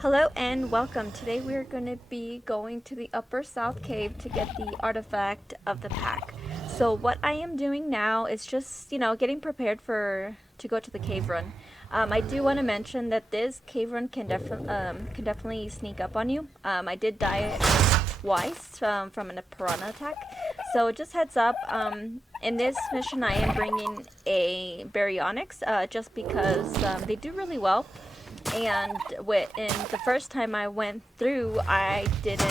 Hello and welcome. Today we're going to be going to the Upper South Cave to get the artifact of the pack. So what I am doing now is just, getting prepared to go to the cave run. I do want to mention that this cave run can definitely sneak up on you. I did die twice from a piranha attack. So just heads up, in this mission I am bringing a Baryonyx just because they do really well. And in the first time I went through, I didn't,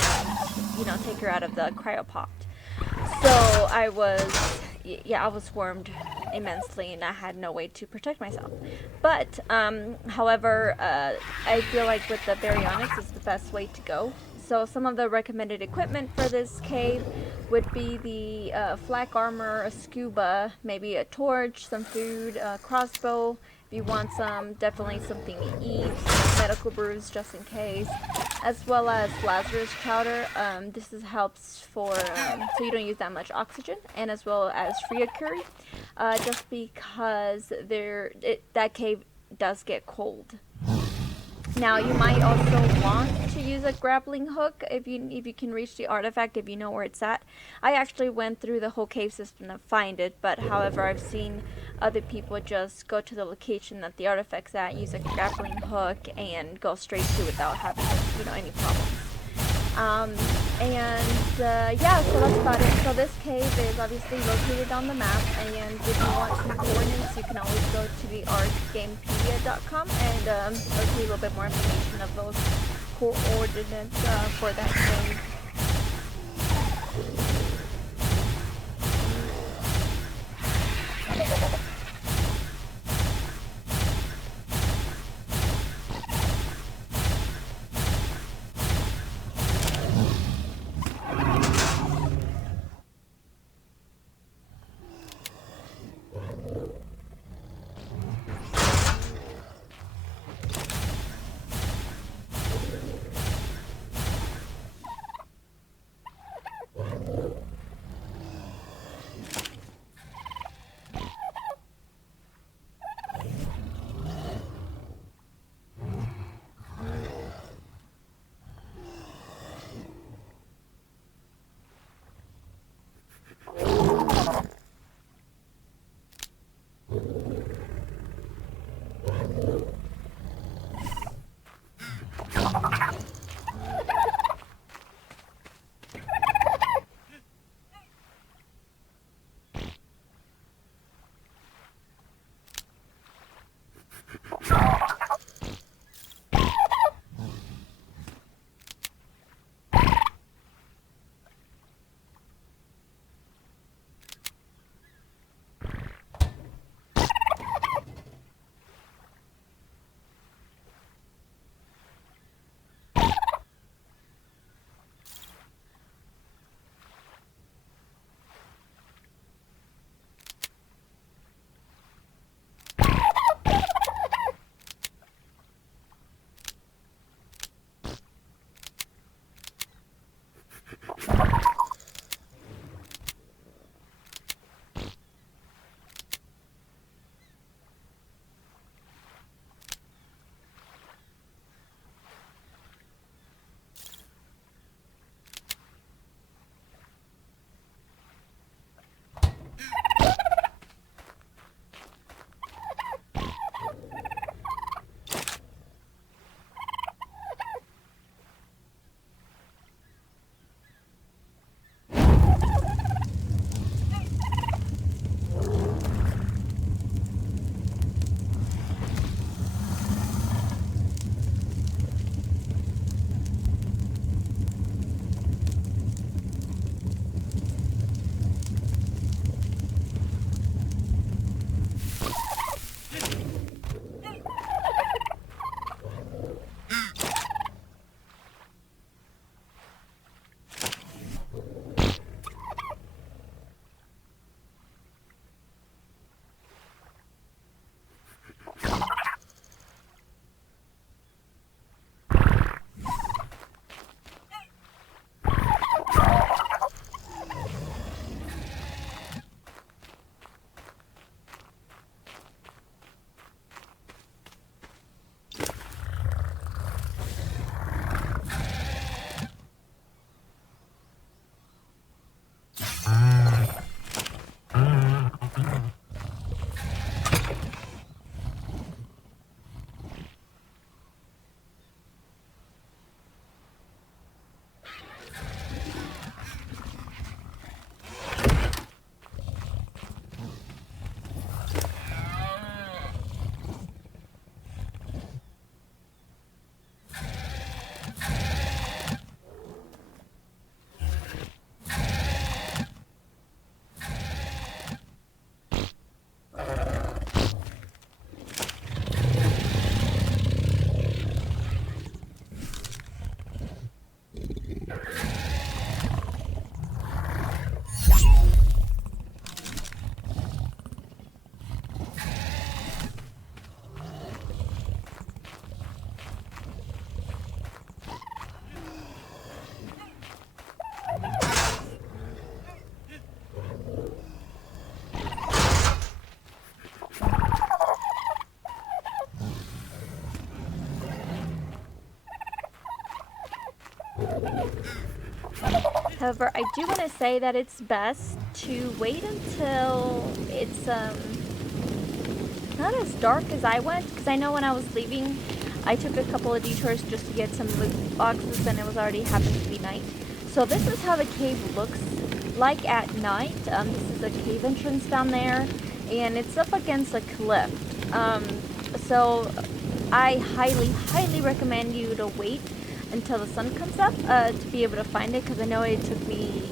take her out of the cryopod. So I was swarmed immensely, and I had no way to protect myself. But, however, I feel like with the Baryonyx is the best way to go. So some of the recommended equipment for this cave would be the flak armor, a scuba, maybe a torch, some food, a crossbow. If you want some, definitely something to eat, medical brews just in case, as well as Lazarus powder. Helps for so you don't use that much oxygen, and as well as Freakuri, just because that cave does get cold. Now you might also want to use a grappling hook if you can reach the artifact, if you know where it's at. I actually went through the whole cave system to find it, but however I've seen other people just go to the location that the artifact's at, use a grappling hook, and go straight to it without having any problems. Yeah, so that's about it. So this cave is obviously located on the map, and if you want some coordinates, you can always go to the ARK and locate a little bit more information of those coordinates for that cave. However, I do want to say that it's best to wait until it's not as dark as I went, because I know when I was leaving, I took a couple of detours just to get some loot boxes, and it was already happened to be night. So this is how the cave looks like at night. This is a cave entrance down there, and it's up against a cliff. So I highly recommend you to wait until the sun comes up to be able to find it, because I know it took me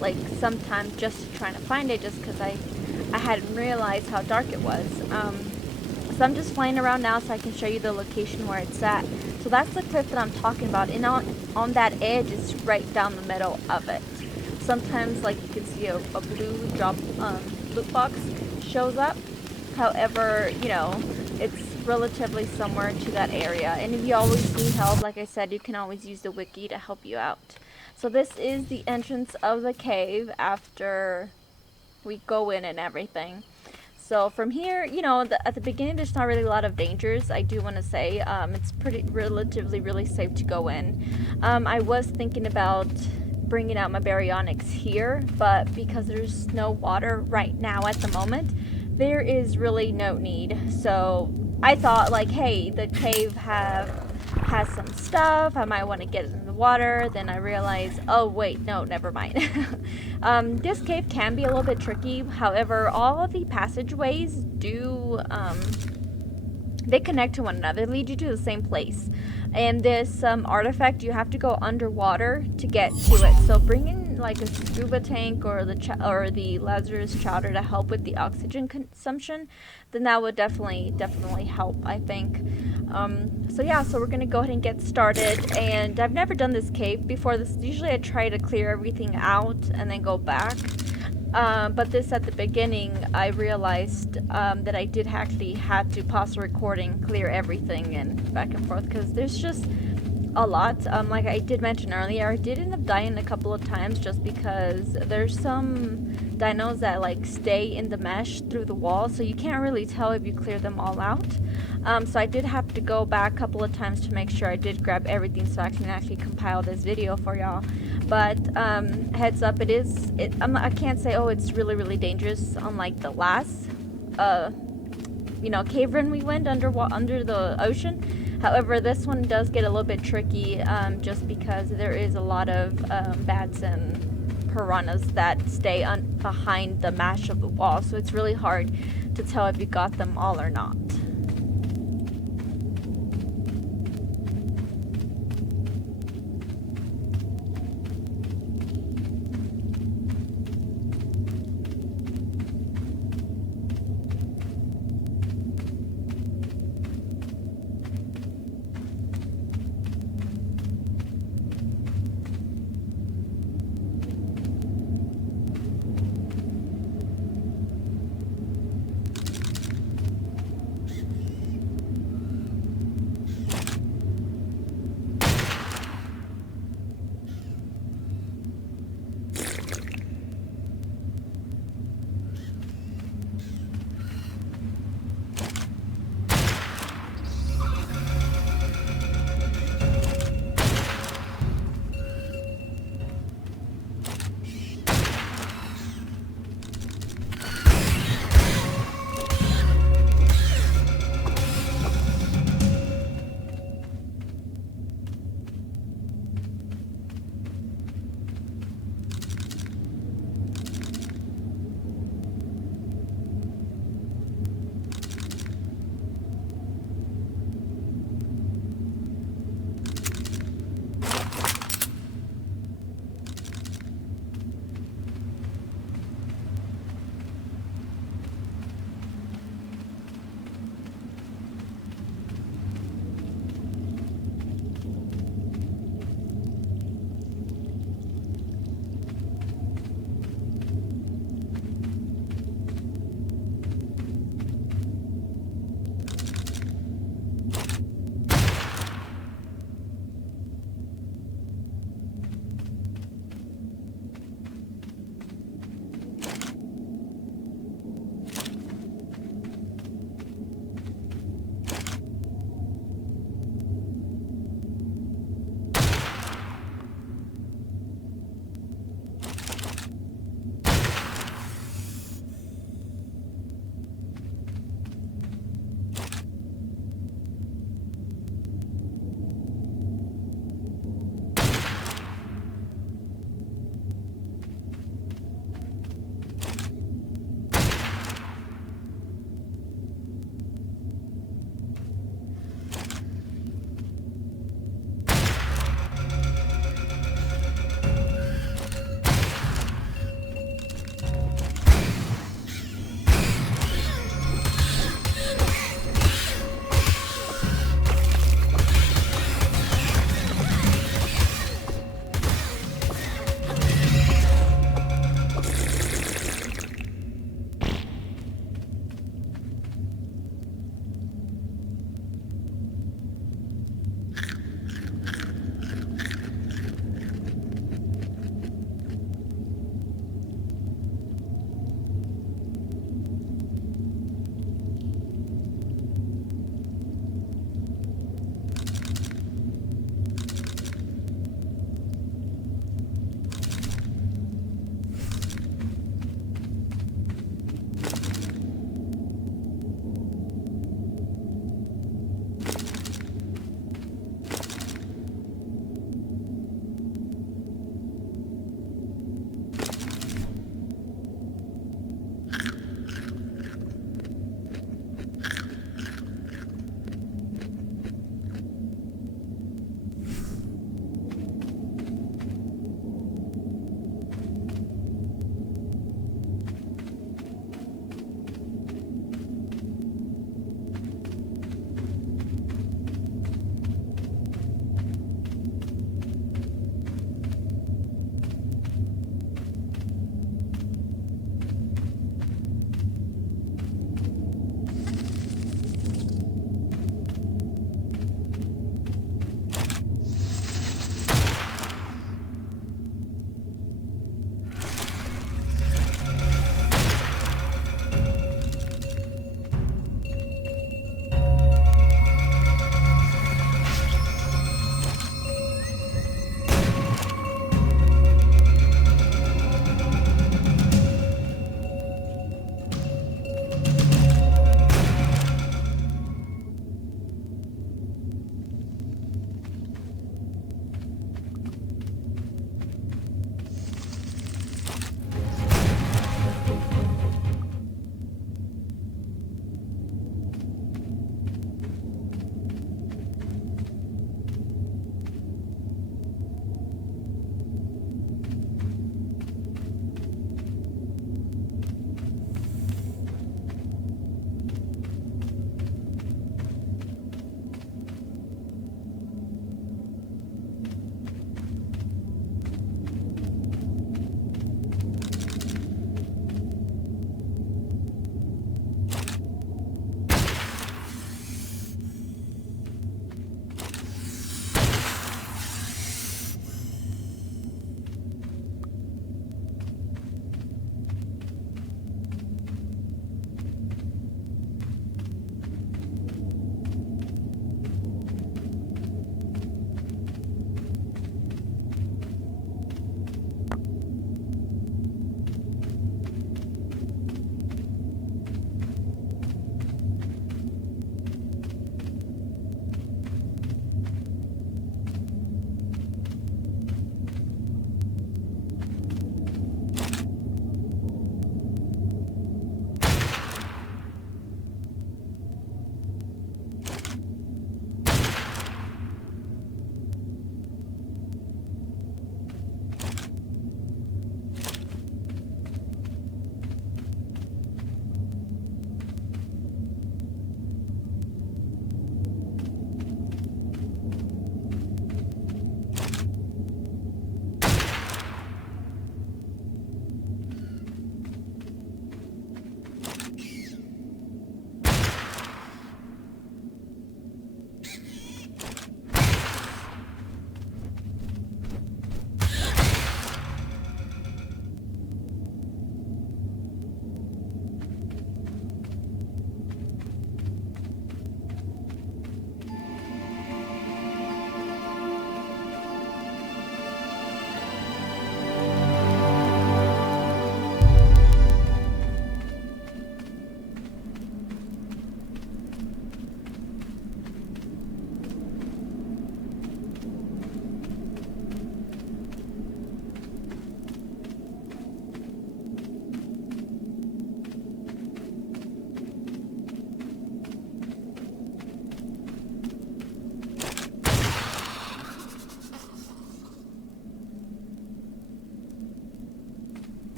like some time just trying to find it, just because I hadn't realized how dark it was. So I'm just flying around now so I can show you the location where it's at. So that's the cliff that I'm talking about, and on that edge is right down the middle of it. Sometimes, like, you can see a blue drop loot box shows up. However, you know, it's relatively similar to that area. And if you always need help, like I said, you can always use the wiki to help you out. So this is the entrance of the cave after we go in and everything. So from here, you know, at the beginning, there's not really a lot of dangers. I do want to say it's pretty relatively really safe to go in. I was thinking about bringing out my Baryonyx here, but because there's no water right now at the moment, there is really no need. So I thought, like, hey, the cave has some stuff. I might want to get it in the water. Then I realized, oh wait, no, never mind. This cave can be a little bit tricky. However, all of the passageways do they connect to one another. They lead you to the same place. And this artifact, you have to go underwater to get to it. So bring in like a scuba tank or the Lazarus chowder to help with the oxygen consumption. Then that would definitely help, I think. So yeah, so we're gonna go ahead and get started. And I've never done this cave before. Usually I try to clear everything out and then go back. But this at the beginning, I realized that I did actually have to pause the recording, clear everything, and back and forth, because there's just a lot. Like I did mention earlier, I did end up dying a couple of times just because there's some dinos that like stay in the mesh through the wall, so you can't really tell if you clear them all out. So I did have to go back a couple of times to make sure I did grab everything so I can actually compile this video for y'all. But heads up, I can't say, oh, it's really dangerous, unlike the last cave run we went under the ocean. However, this one does get a little bit tricky, just because there is a lot of bats and piranhas that stay behind the mesh of the wall, so it's really hard to tell if you got them all or not.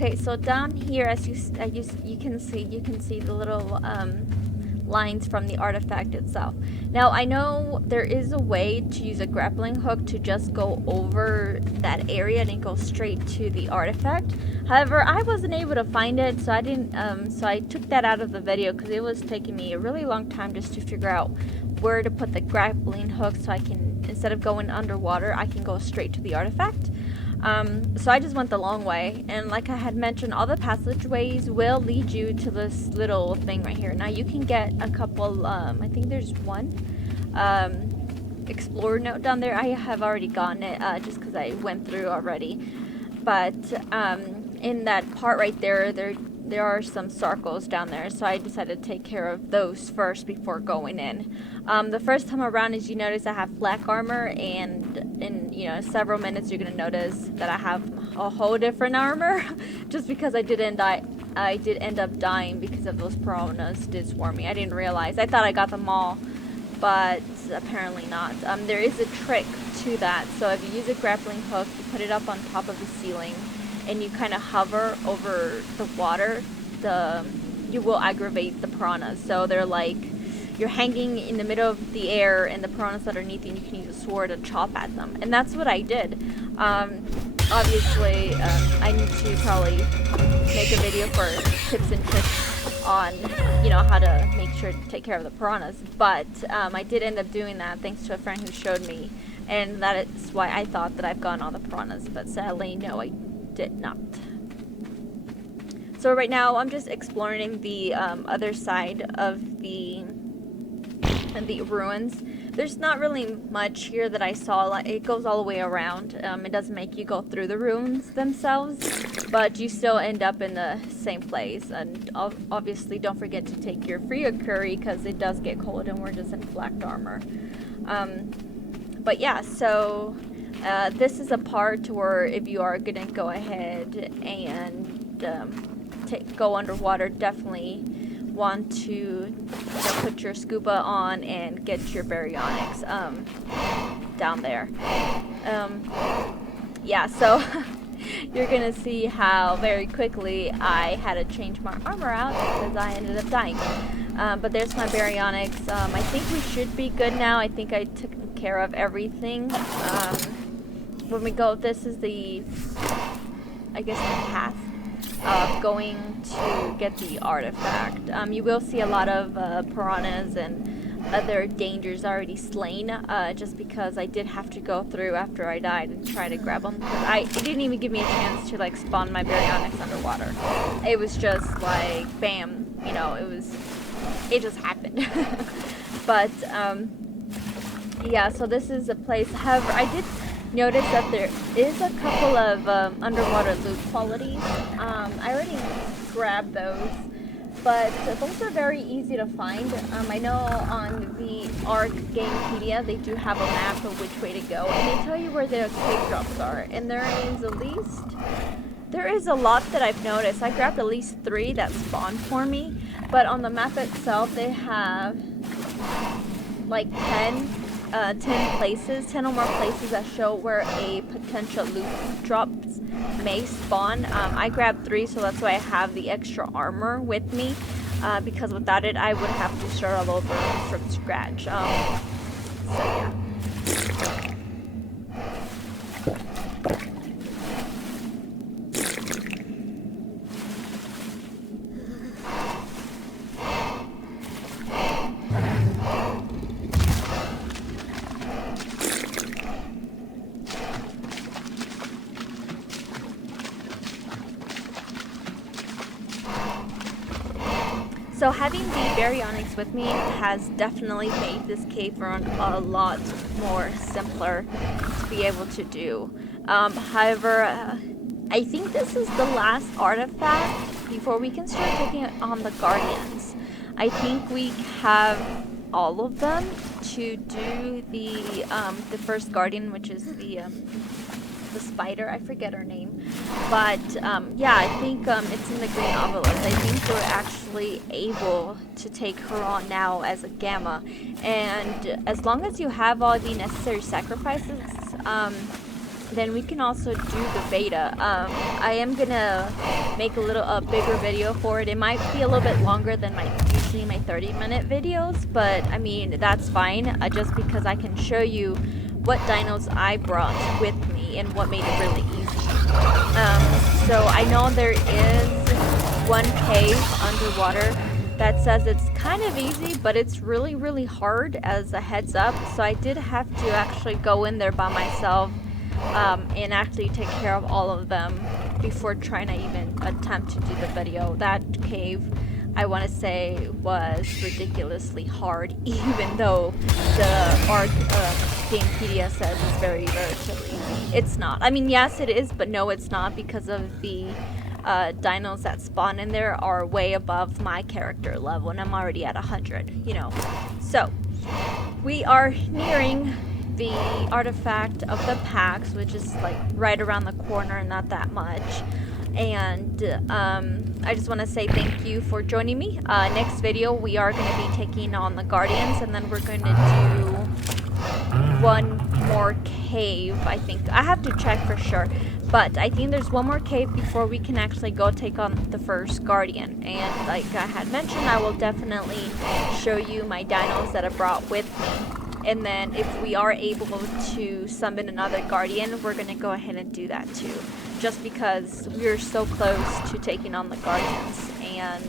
Okay, so down here, as you can see the little lines from the artifact itself. Now, I know there is a way to use a grappling hook to just go over that area and go straight to the artifact. However, I wasn't able to find it, so I didn't. So I took that out of the video because it was taking me a really long time just to figure out where to put the grappling hook, so I can, instead of going underwater, I can go straight to the artifact. So I just went the long way, and like I had mentioned, all the passageways will lead you to this little thing right here. Now you can get a couple, I think there's one explorer note down there. I have already gotten it just because I went through already, but in that part right there, there are some circles down there, so I decided to take care of those first before going in. The first time around, as you notice, I have black armor, and in several minutes you're gonna notice that I have a whole different armor, just because I did end up dying because of those piranhas did swarm me. I didn't realize. I thought I got them all, but apparently not. There is a trick to that. So if you use a grappling hook, you put it up on top of the ceiling, and you kind of hover over the water, you will aggravate the piranhas. So they're like, you're hanging in the middle of the air, and the piranhas underneath you, and you can use a sword to chop at them. And that's what I did. Obviously, I need to probably make a video for tips and tricks on, how to make sure to take care of the piranhas. But I did end up doing that thanks to a friend who showed me, and that is why I thought that I've gotten all the piranhas. But sadly, no, I did not. So right now I'm just exploring the other side of the ruins. There's not really much here that I saw. It goes all the way around. It doesn't make you go through the ruins themselves, but you still end up in the same place. And obviously don't forget to take your free curry, because it does get cold and we're just in black armor. But yeah, so this is a part where if you are gonna go ahead and go underwater, definitely want to put your scuba on and get your baryonyx down there. Yeah, so you're gonna see how very quickly I had to change my armor out because I ended up dying. But there's my baryonyx. I think we should be good now. I think I took care of everything. When we go, this is the, I guess, the path of going to get the artifact. You will see a lot of piranhas and other dangers already slain, just because I did have to go through after I died and try to grab them. It didn't even give me a chance to spawn my baryonyx underwater. It was just like bam, it just happened. But yeah, so this is a place. However, I did notice that there is a couple of underwater loot qualities. I already grabbed those, but those are very easy to find. I know on the ARK Gamepedia they do have a map of which way to go, and they tell you where the cave drops are, and there is a lot that I've noticed. I grabbed at least 3 that spawned for me, but on the map itself they have like 10 places, 10 or more places that show where a potential loot drops may spawn. I grabbed 3, so that's why I have the extra armor with me, because without it I would have to start all over from scratch. So yeah. So having the Baryonyx with me has definitely made this cave run a lot more simpler to be able to do. However, I think this is the last artifact before we can start taking on the Guardians. I think we have all of them to do the first Guardian, which is the spider. I forget her name, but yeah, I think it's in the green envelope. I think we're actually able to take her on now as a gamma, and as long as you have all the necessary sacrifices, then we can also do the beta. I am gonna make a bigger video for it. It might be a little bit longer than usually my 30-minute videos, but I mean that's fine. Just because I can show you what dinos I brought with me and what made it really easy. So I know there is one cave underwater that says it's kind of easy, but it's really, really hard as a heads up. So I did have to actually go in there by myself and actually take care of all of them before trying to even attempt to do the video. That cave, I want to say, was ridiculously hard, even though the ARK Gamepedia says it's very relatively easy. It's not. I mean, yes, it is, but no, it's not, because of the dinos that spawn in there are way above my character level, and I'm already at 100, you know. So, we are nearing the artifact of the packs, which is like right around the corner, not that much. And I just want to say thank you for joining me. Next video, we are going to be taking on the Guardians, and then we're going to do one more cave, I think. I have to check for sure. But I think there's one more cave before we can actually go take on the first Guardian. And like I had mentioned, I will definitely show you my dinos that I brought with me. And then if we are able to summon another Guardian, we're going to go ahead and do that too. Just because we're so close to taking on the Guardians. And